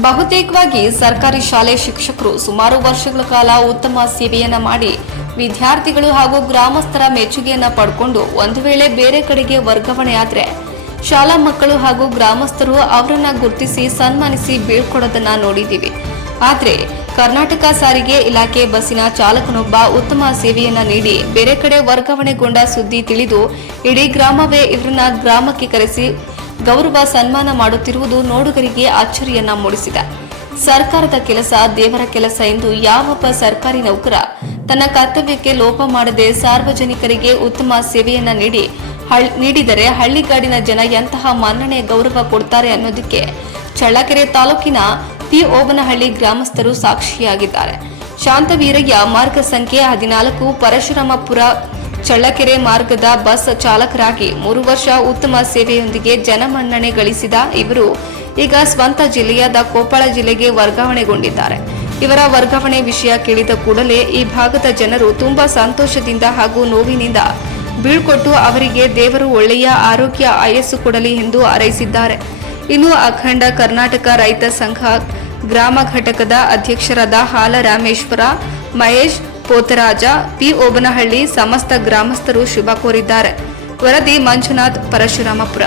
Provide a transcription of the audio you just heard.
ಬಹುತೇಕವಾಗಿ ಸರ್ಕಾರಿ ಶಾಲೆ ಶಿಕ್ಷಕರು ಸುಮಾರು ವರ್ಷಗಳ ಕಾಲ ಉತ್ತಮ ಸೇವೆಯನ್ನ ಮಾಡಿ ವಿದ್ಯಾರ್ಥಿಗಳು ಹಾಗೂ ಗ್ರಾಮಸ್ಥರ ಮೆಚ್ಚುಗೆಯನ್ನ ಪಡ್ಕೊಂಡು ಒಂದು ವೇಳೆ ಬೇರೆ ಕಡೆಗೆ ವರ್ಗಾವಣೆ ಆದ್ರೆ ಶಾಲಾ ಮಕ್ಕಳು ಹಾಗೂ ಗ್ರಾಮಸ್ಥರು ಅವರನ್ನ ಗುರುತಿಸಿ ಸನ್ಮಾನಿಸಿ ಬೀಳ್ಕೊಡೋದನ್ನ ನೋಡಿದ್ದೀವಿ. ಆದ್ರೆ ಕರ್ನಾಟಕ ಸಾರಿಗೆ ಇಲಾಖೆ ಬಸ್ಸಿನ ಚಾಲಕನೊಬ್ಬ ಉತ್ತಮ ಸೇವೆಯನ್ನ ನೀಡಿ ಬೇರೆ ಕಡೆ ವರ್ಗಾವಣೆಗೊಂಡ ಸುದ್ದಿ ತಿಳಿದು ಇಡೀ ಗ್ರಾಮವೇ ಇವರನ್ನ ಗ್ರಾಮಕ್ಕೆ ಕರೆಸಿ ಗೌರವ ಸನ್ಮಾನ ಮಾಡುತ್ತಿರುವುದು ನೋಡುಗರಿಗೆ ಅಚ್ಚರಿಯನ್ನ ಮೂಡಿಸಿದೆ. ಸರ್ಕಾರದ ಕೆಲಸ ದೇವರ ಕೆಲಸ ಎಂದು ಯಾವೊಬ್ಬ ಸರ್ಕಾರಿ ನೌಕರ ತನ್ನ ಕರ್ತವ್ಯಕ್ಕೆ ಲೋಪ ಮಾಡದೆ ಸಾರ್ವಜನಿಕರಿಗೆ ಉತ್ತಮ ಸೇವೆಯನ್ನ ನೀಡಿ ನೀಡಿದರೆ ಹಳ್ಳಿಗಾಡಿನ ಜನ ಎಂತಹ ಮನ್ನಣೆ ಗೌರವ ಕೊಡ್ತಾರೆ ಅನ್ನೋದಕ್ಕೆ ಚಳ್ಳಕೆರೆ ತಾಲೂಕಿನ ಪಿ ಓಬನಹಳ್ಳಿ ಗ್ರಾಮಸ್ಥರು ಸಾಕ್ಷಿಯಾಗಿದ್ದಾರೆ. ಶಾಂತವೀರಯ್ಯ ಮಾರ್ಗ ಸಂಖ್ಯೆ ಹದಿನಾಲ್ಕು, ಪರಶುರಾಮಪುರ ಚಳ್ಳಕೆರೆ ಮಾರ್ಗದ ಬಸ್ ಚಾಲಕರಾಗಿ ಮೂರು ವರ್ಷ ಉತ್ತಮ ಸೇವೆಯೊಂದಿಗೆ ಜನಮನ್ನಣೆ ಗಳಿಸಿದ ಇವರು ಈಗ ಸ್ವಂತ ಜಿಲ್ಲೆಯಾದ ಕೊಪ್ಪಳ ಜಿಲ್ಲೆಗೆ ವರ್ಗಾವಣೆಗೊಂಡಿದ್ದಾರೆ. ಇವರ ವರ್ಗಾವಣೆ ವಿಷಯ ಕೇಳಿದ ಕೂಡಲೇ ಈ ಭಾಗದ ಜನರು ತುಂಬಾ ಸಂತೋಷದಿಂದ ಹಾಗೂ ನೋವಿನಿಂದ ಬೀಳ್ಕೊಟ್ಟು ಅವರಿಗೆ ದೇವರು ಒಳ್ಳೆಯ ಆರೋಗ್ಯ ಆಯಸ್ಸು ಕೊಡಲಿ ಎಂದು ಹಾರೈಸಿದ್ದಾರೆ. ಇನ್ನು ಅಖಂಡ ಕರ್ನಾಟಕ ರೈತ ಸಂಘ ಗ್ರಾಮ ಘಟಕದ ಅಧ್ಯಕ್ಷರಾದ ಹಾಲ ರಾಮೇಶ್ವರ ಮಹೇಶ್ ಪೋತರಾಜ ಪಿ. ಓಬನಹಳ್ಳಿ ಸಮಸ್ತ ಗ್ರಾಮಸ್ಥರು ಶುಭ ಕೋರಿದ್ದಾರೆ. ವರದಿ ಮಂಜುನಾಥ್ ಪರಶುರಾಮಪುರ.